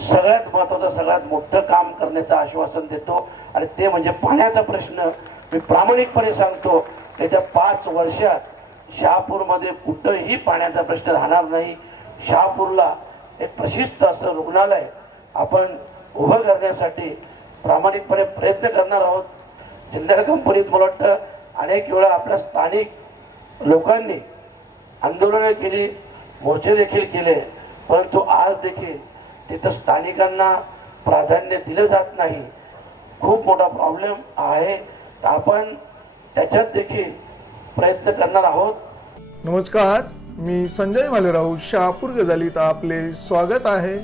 सगळ्यात महत्वाचं सगळ्यात मोठं काम करण्याचं आश्वासन देतो आणि ते म्हणजे पाण्याचा प्रश्न मी प्रामाणिकपणे सांगतो येत्या पाच वर्षात शहापूरमध्ये कुठंही पाण्याचा प्रश्न राहणार नाही शहापूरला एक प्रशिस्त असं रुग्णालय आपण उभं करण्यासाठी प्रामाणिकपणे प्रयत्न करणार आहोत जिंदल कंपनीत मला वाटतं अनेक वेळा आपल्या स्थानिक लोकांनी आंदोलनं केली मोर्चे देखील केले परंतु आज देखील तिथं स्थानिकांना प्राधान्य दिलं जात नाही खूप मोठा प्रॉब्लेम आहे आपण त्याच्यात देखील प्रयत्न करणार आहोत नमस्कार मी संजय मालेराव शहापूर गजालीत आपले स्वागत आहे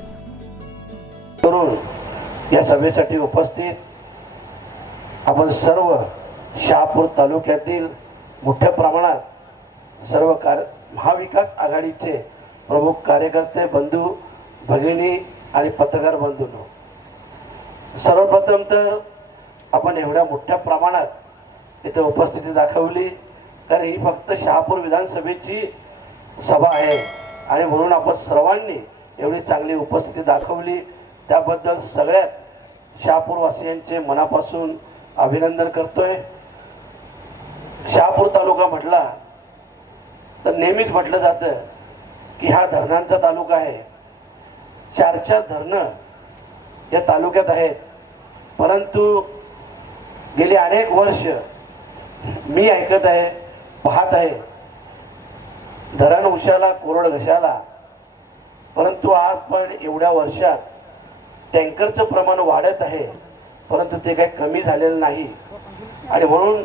करून या सभेसाठी उपस्थित आपण सर्व शहापूर तालुक्यातील मोठ्या प्रमाणात सर्व कार्य महाविकास आघाडीचे प्रमुख कार्यकर्ते बंधू भगिनी आणि पत्रकार नो सर्वप्रथम तर आपण एवढ्या मोठ्या प्रमाणात इथे उपस्थिती दाखवली कारण ही फक्त शहापूर विधानसभेची सभा आहे आणि म्हणून आपण सर्वांनी एवढी चांगली उपस्थिती दाखवली त्याबद्दल सगळ्यात शहापूरवासियांचे मनापासून अभिनंदन करतोय शहापूर तालुका म्हटला तर नेहमीच म्हटलं जातं की हा धरणांचा तालुका आहे चार चार धरणं या तालुक्यात आहेत परंतु गेली अनेक वर्ष मी ऐकत आहे पाहत आहे धरण उशाला कोरड घशाला परंतु आज पण एवढ्या वर्षात टँकरचं प्रमाण वाढत आहे परंतु ते काही कमी झालेलं नाही आणि म्हणून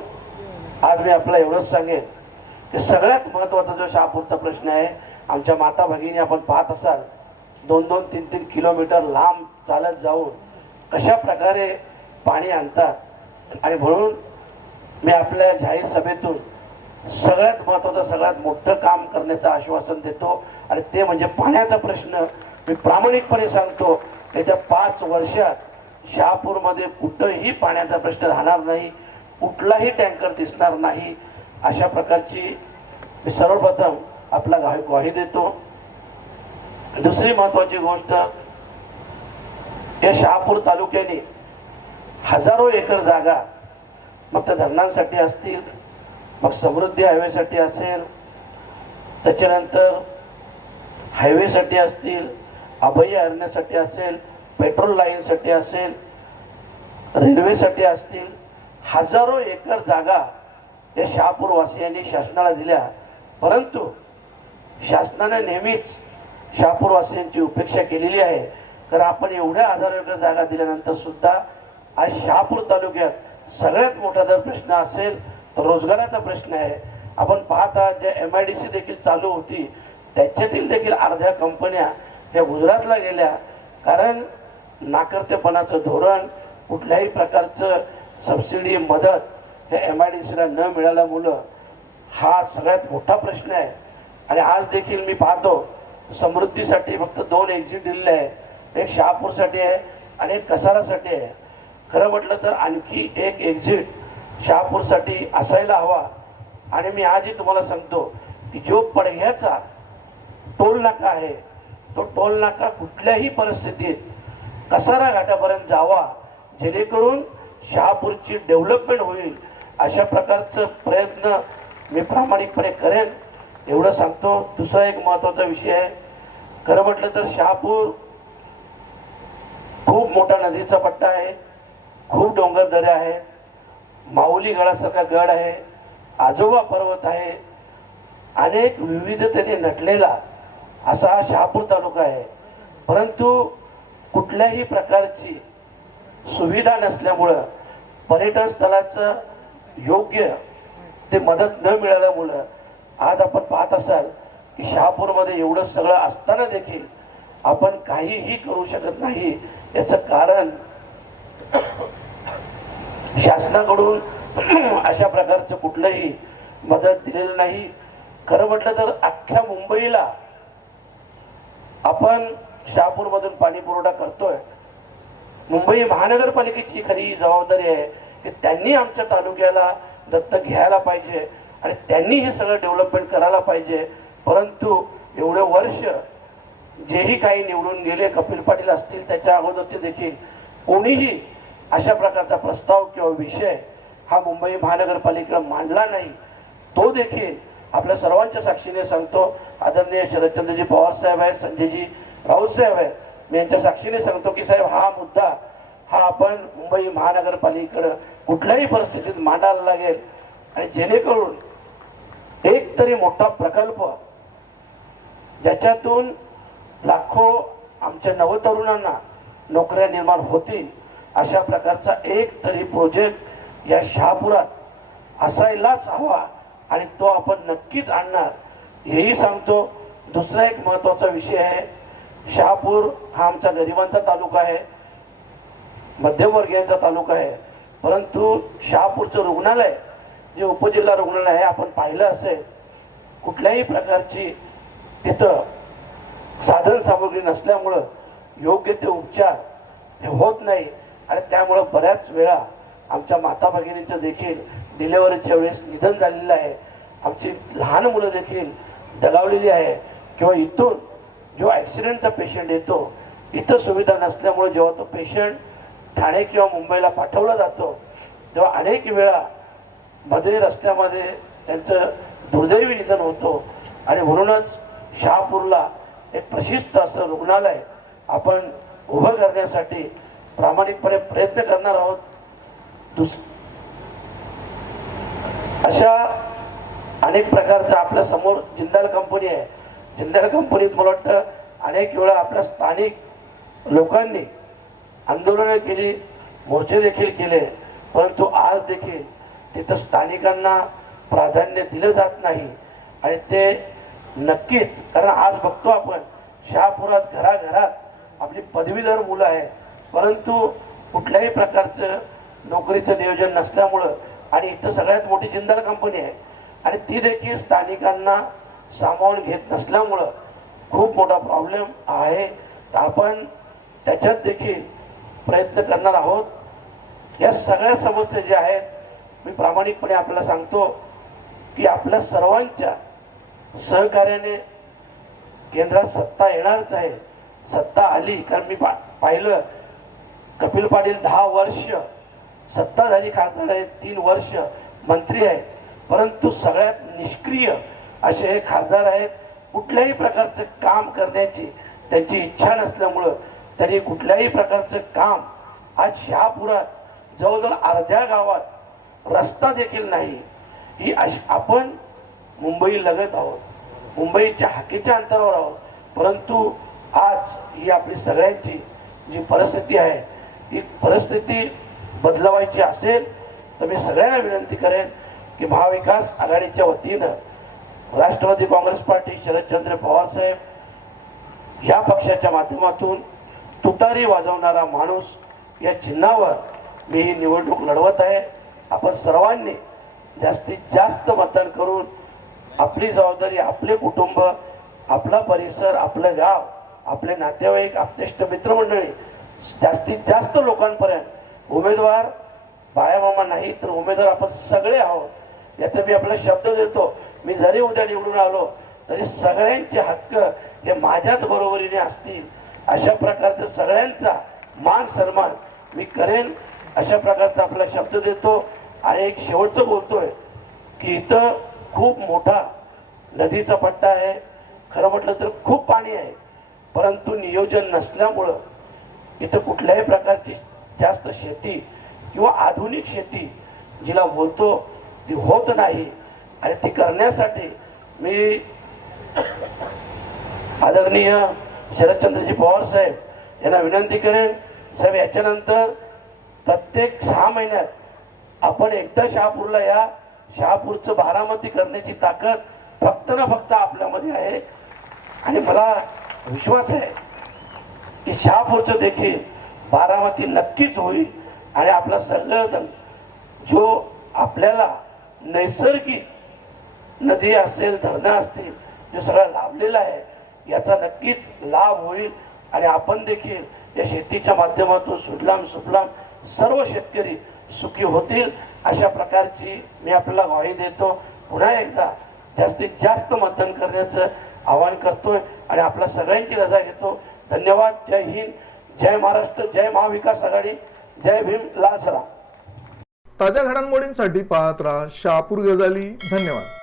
आज मी आपल्याला एवढंच सांगेन की सगळ्यात महत्वाचा जो शहापूरचा प्रश्न आहे आमच्या माता भगिनी आपण पाहत असाल दोन दोन तीन तीन किलोमीटर लांब चालत जाऊन कशा प्रकारे पाणी आणतात आणि म्हणून मी आपल्या जाहीर सभेतून सगळ्यात महत्वाचं सगळ्यात मोठं काम करण्याचं आश्वासन देतो आणि ते म्हणजे पाण्याचा प्रश्न मी प्रामाणिकपणे सांगतो याच्या पाच वर्षात शहापूरमध्ये कुठंही पाण्याचा प्रश्न राहणार नाही कुठलाही टँकर दिसणार नाही अशा प्रकारची मी सर्वप्रथम आपला ग्वाही देतो दुसरी महत्वाची गोष्ट या शहापूर तालुक्याने हजारो एकर जागा मग त्या धरणांसाठी असतील मग समृद्धी हायवेसाठी असेल त्याच्यानंतर हायवेसाठी असतील अभय अरण्यासाठी असेल पेट्रोल लाईनसाठी असेल रेल्वेसाठी असतील हजारो एकर जागा या शहापूरवासियांनी शासनाला दिल्या परंतु शासनाने नेहमीच शहापूरवासियांची उपेक्षा केलेली आहे तर आपण एवढ्या आजार जागा दिल्यानंतर सुद्धा आज शहापूर तालुक्यात सगळ्यात मोठा जर प्रश्न असेल तर रोजगाराचा प्रश्न आहे आपण पाहता ज्या एम आय डी सी देखील चालू होती त्याच्यातील देखील अर्ध्या कंपन्या ह्या गुजरातला गेल्या कारण नाकर्तेपणाचं धोरण कुठल्याही प्रकारचं सबसिडी मदत हे एम आय डी सीला न मिळाल्यामुळं हा सगळ्यात मोठा प्रश्न आहे आणि आज देखील मी पाहतो समृद्धीसाठी फक्त दोन एक्झिट दिलेले आहे एक शहापूरसाठी आहे आणि एक कसारासाठी आहे खरं म्हटलं तर आणखी एक एक्झिट शहापूरसाठी असायला हवा आणि मी आजही तुम्हाला सांगतो की जो पडघ्याचा टोल नाका आहे तो टोल नाका कुठल्याही परिस्थितीत कसारा घाटापर्यंत जावा जेणेकरून शहापूरची डेव्हलपमेंट होईल अशा प्रकारचं प्रयत्न मी प्रामाणिकपणे करेन एवढं सांगतो दुसरा एक महत्वाचा विषय आहे खरं म्हटलं तर शहापूर खूप मोठा नदीचा पट्टा आहे खूप डोंगर दऱ्या आहेत माऊली गडासारखा गड आहे आजोबा पर्वत आहे अनेक विविधतेने नटलेला असा हा शहापूर तालुका आहे परंतु कुठल्याही प्रकारची सुविधा नसल्यामुळं पर्यटन स्थळाचं योग्य ते मदत न मिळाल्यामुळं आज आपण पाहत असाल की शहापूरमध्ये एवढं सगळं असताना देखील आपण काहीही करू शकत नाही याच कारण शासनाकडून अशा प्रकारचं कुठलंही मदत दिलेलं नाही खरं म्हटलं तर अख्ख्या मुंबईला आपण शहापूरमधून पाणी पुरवठा करतोय मुंबई महानगरपालिकेची खरी जबाबदारी आहे की त्यांनी आमच्या तालुक्याला दत्तक घ्यायला पाहिजे आणि त्यांनी हे सगळं डेव्हलपमेंट करायला पाहिजे परंतु एवढे वर्ष जेही काही निवडून गेले कपिल पाटील असतील त्याच्या अगोदरचे देखील कोणीही अशा प्रकारचा प्रस्ताव किंवा विषय हा मुंबई महानगरपालिकेला मांडला नाही तो देखील आपल्या सर्वांच्या साक्षीने सांगतो आदरणीय शरदचंद्रजी पवार साहेब आहेत संजयजी राऊत साहेब आहेत मी यांच्या साक्षीने सांगतो की साहेब हा मुद्दा हा आपण मुंबई महानगरपालिकेकडं कुठल्याही परिस्थितीत मांडायला लागेल आणि जेणेकरून एक तरी मोठा प्रकल्प ज्याच्यातून लाखो आमच्या नवतरुणांना नोकऱ्या निर्माण होतील अशा प्रकारचा एक तरी प्रोजेक्ट या शहापुरात असायलाच हवा आणि तो आपण नक्कीच आणणार हेही सांगतो दुसरा एक महत्वाचा विषय आहे शहापूर हा आमचा गरिबांचा तालुका आहे मध्यमवर्गीयांचा तालुका आहे परंतु शहापूरचं रुग्णालय जे उपजिल्हा रुग्णालय आहे आपण पाहिलं असेल कुठल्याही प्रकारची तिथं साधन सामग्री नसल्यामुळं योग्य ते उपचार हे होत नाही आणि त्यामुळं बऱ्याच वेळा आमच्या माता भगिनीचं देखील डिलेवरीच्या वेळेस निधन झालेलं आहे आमची लहान मुलं देखील दगावलेली आहे किंवा इथून जो ॲक्सिडेंटचा पेशंट येतो इथं सुविधा नसल्यामुळे जेव्हा तो पेशंट ठाणे किंवा मुंबईला पाठवला जातो तेव्हा अनेक वेळा मध्ये रस्त्यामध्ये त्यांचं दुर्दैवी निधन होतं आणि म्हणूनच शहापूरला एक प्रशिस्त असं रुग्णालय आपण उभं करण्यासाठी प्रामाणिकपणे प्रयत्न करणार आहोत दुस अशा अनेक प्रकारच्या आपल्या समोर जिंदाल कंपनी आहे जिंदाल कंपनीत मला वाटतं अनेक वेळा आपल्या स्थानिक लोकांनी आंदोलनं केली मोर्चे देखील केले परंतु आज देखील तिथं स्थानिकांना प्राधान्य दिलं जात नाही आणि ते नक्कीच कारण आज बघतो आपण शहापुरात घराघरात आपली पदवीधर मुलं आहे परंतु कुठल्याही प्रकारचं नोकरीचं नियोजन नसल्यामुळं आणि इथं सगळ्यात मोठी जिंदाल कंपनी आहे आणि ती देखील स्थानिकांना सामावून घेत नसल्यामुळं खूप मोठा प्रॉब्लेम आहे आपण त्याच्यात देखील प्रयत्न करणार आहोत या सगळ्या समस्या ज्या आहेत मी प्रामाणिकपणे आपल्याला सांगतो की आपल्या सर्वांच्या सहकार्याने केंद्रात सत्ता येणारच आहे सत्ता आली कारण मी पाहिलं कपिल पाटील दहा वर्ष सत्ता झाली खासदार आहे तीन वर्ष मंत्री आहेत परंतु सगळ्यात निष्क्रिय असे हे खासदार आहेत कुठल्याही प्रकारचं काम करण्याची त्यांची इच्छा नसल्यामुळं त्यांनी कुठल्याही प्रकारचं काम आज शहापुरात जवळजवळ अर्ध्या गावात रस्ता देखील नाही ही अशी आपण मुंबई लगत आहोत मुंबईच्या हाकीच्या अंतरावर आहोत परंतु आज ही आपली सगळ्यांची जी परिस्थिती आहे ही परिस्थिती बदलवायची असेल तर मी सगळ्यांना विनंती करेन की महाविकास आघाडीच्या वतीनं राष्ट्रवादी काँग्रेस पार्टी शरदचंद्र पवारसाहेब या पक्षाच्या माध्यमातून तुतारी वाजवणारा माणूस या चिन्हावर मी ही निवडणूक लढवत आहे आपण सर्वांनी जास्तीत जास्त मतदान करून आपली जबाबदारी आपले कुटुंब आपला परिसर आपलं गाव आपले नातेवाईक आपले मित्रमंडळी जास्तीत जास्त लोकांपर्यंत उमेदवार बाळ्यामामा नाही तर उमेदवार आपण सगळे आहोत याचा मी आपला शब्द देतो मी जरी उद्या निवडून आलो तरी सगळ्यांचे हक्क हे माझ्याच बरोबरीने असतील अशा प्रकारचा सगळ्यांचा मान सन्मान मी करेन अशा प्रकारचा आपला शब्द देतो आणि एक शेवटचं बोलतोय की इथं खूप मोठा नदीचा पट्टा आहे खरं म्हटलं तर खूप पाणी आहे परंतु नियोजन नसल्यामुळं इथं कुठल्याही प्रकारची जास्त शेती किंवा आधुनिक शेती जिला बोलतो ती होत नाही आणि ती करण्यासाठी मी आदरणीय शरदचंद्रजी पवार साहेब यांना विनंती करेन साहेब याच्यानंतर प्रत्येक सहा महिन्यात आपण एकदा शहापूरला या शहापूरचं बारामती करण्याची ताकद फक्त ना फक्त आपल्यामध्ये आहे आणि मला विश्वास आहे की शहापूरचं देखील बारामती नक्कीच होईल आणि आपला सगळं जो आपल्याला नैसर्गिक नदी असेल धरणं असतील जो सगळा लाभलेला आहे याचा नक्कीच लाभ होईल आणि आपण देखील या शेतीच्या माध्यमातून सुडलाम सुफलाम सर्व शेतकरी सुखी होतील अशा प्रकारची मी आपल्याला ग्वाही देतो पुन्हा एकदा जास्तीत जास्त मतदान करण्याचं आवाहन करतोय आणि आपल्या सगळ्यांची रजा घेतो धन्यवाद जय हिंद जय महाराष्ट्र जय महाविकास आघाडी जय भीम लाल सरा ताज्या घडामोडींसाठी पाहत राहा शहापूर गजाली धन्यवाद